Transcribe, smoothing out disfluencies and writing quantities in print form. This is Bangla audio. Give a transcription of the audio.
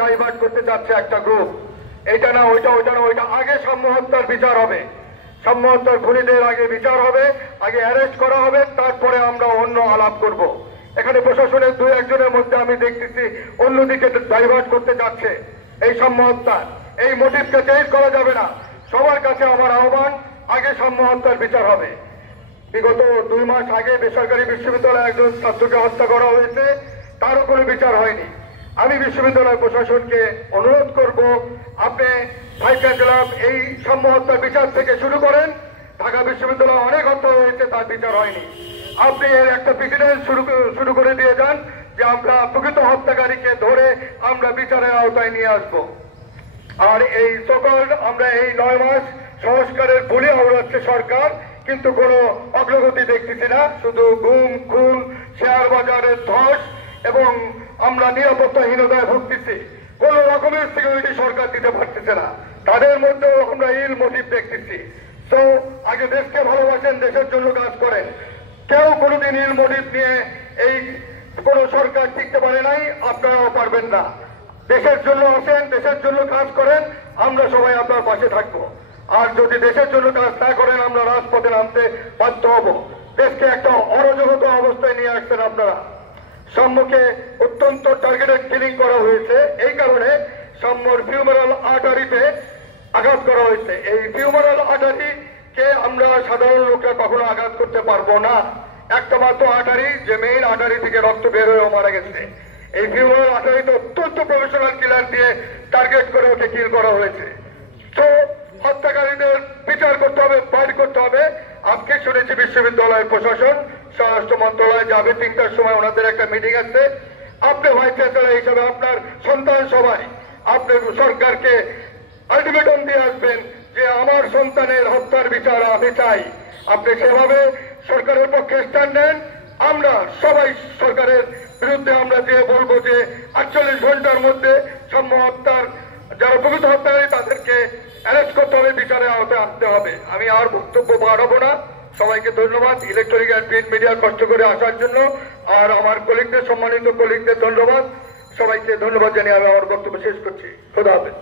ডাইভার্ট করতে যাচ্ছে একটা গ্রুপ। এটা না ওইটা, ওইটা না ওইটা, আগে সাম্য হত্যার বিচার হবে, সাম্য হত্যার খুনিদের আগে বিচার হবে, আগে অ্যারেস্ট করা হবে, তারপরে আমরা অন্য আলাপ করব। এখানে প্রশাসনের দুই একজনের মধ্যে আমি দেখতেছি অন্যদিকে ডাইভার্ট করতে যাচ্ছে এই সাম্য হত্যা। এই মোটিভকে চেঞ্জ করা যাবে না। সবার কাছে আমার আহ্বান, আগে সাম্য হত্যার বিচার হবে। বিগত 2 মাস আগে বেসরকারি বিশ্ববিদ্যালয়ে একজন ছাত্রকে হত্যা করা হয়েছে, তারও কোনো বিচার হয়নি। আমি বিশ্ববিদ্যালয় প্রশাসনকে অনুরোধ করব, আপনি ভাইস চ্যান্সেলর এই সাম্য হত্যার বিচার থেকে শুরু করেন। ঢাকা বিশ্ববিদ্যালয়ে অনেক হত্যা হয়েছে, তার বিচার হয়নি। আপনি এর একটা প্রেসিডেন্ট শুরু করে দিয়ে যান যে আমরা প্রকৃত হত্যাকারীকে ধরে আমরা বিচারের আওতায় নিয়ে আসব। আর এই সকল আমরা এই 9 মাস সংস্কারের বলি আওড়াচ্ছে সরকার, কিন্তু কোনো অগ্রগতি দেখতেছি না। শুধু গুম, খুন, শেয়ার বাজারের ধস এবং আমরা নিরাপত্তাহীনতায় ভুগতেছি। কোন রকমের সিকিউরিটি সরকার দিতে পারতেছে না। তাদের মধ্যেও আমরা ইল মোটিভ দেখতেছি। তো আগে দেশকে ভালোবাসেন, দেশের জন্য কাজ করেন। কেউ কোনোদিন ইল মোটিভ নিয়ে এই কোন সরকার টিকতে পারে নাই, আপনারাও পারবেন না। দেশের জন্য আসেন, দেশের জন্য কাজ করেন, আমরা সবাই আপনার পাশে থাকবো। আর যদি দেশের জন্য কাজ না করেন, আমরা রাজপথে নামতে বাধ্য হব। দেশকে একটা অরাজকতা অবস্থায় নিয়ে আসছেন আপনারা। সাম্যকে অত্যন্ত টার্গেটেড কিলিং করা হয়েছে, এই কারণে সাম্যর ফিউমারাল আর্টারিতে আঘাত করা হয়েছে। এই ফিউমারাল আর্টারিকে আমরা সাধারণ লোকরা কখনো আঘাত করতে পারবো না। একটা মাত্র আর্টারি, যে মেইন আর্টারি থেকে রক্ত বের হয়েও মারা গেছে। এই ফিউমারাল আর্টারিতে অত্যন্ত প্রফেশনাল কিলার দিয়ে টার্গেট করে ওকে কিল করা হয়েছে। তো হত্যাকারীদের বিচার করতে হবে, ফাইট করতে হবে। আজকে শুনেছি বিশ্ববিদ্যালয়ের প্রশাসন স্বরাষ্ট্র মন্ত্রণালয়ে যাবে, 3টার সময় ওনাদের একটা মিটিং আছে। আপনি ভাইস চ্যান্সেলর হিসাবে আপনার সন্তান সবাই আপনি সরকারকে আলটিমেটাম দিয়ে আসবেন যে আমার সন্তানের হত্যার বিচার আমি চাই। আপনি সেভাবে সরকারের পক্ষে স্ট্যান্ড নেন। আমরা সবাই সরকারের বিরুদ্ধে আমরা যে বলবো যে 48 ঘন্টার মধ্যে সাম্য হত্যার যারা প্রকৃত হত্যাকারী তাদেরকে অ্যারেস্ট করতে হবে, বিচারের আওতায় আনতে হবে। আমি আর বক্তব্য বাড়াবো না। সবাইকে ধন্যবাদ ইলেকট্রনিক অ্যান্ড প্রিন্ট মিডিয়া কষ্ট করে আসার জন্য। আর আমার কলিগদের, সম্মানিত কলিগদের ধন্যবাদ। সবাইকে ধন্যবাদ জানিয়ে আমি আমার বক্তব্য শেষ করছি। খোদা হাফেজ।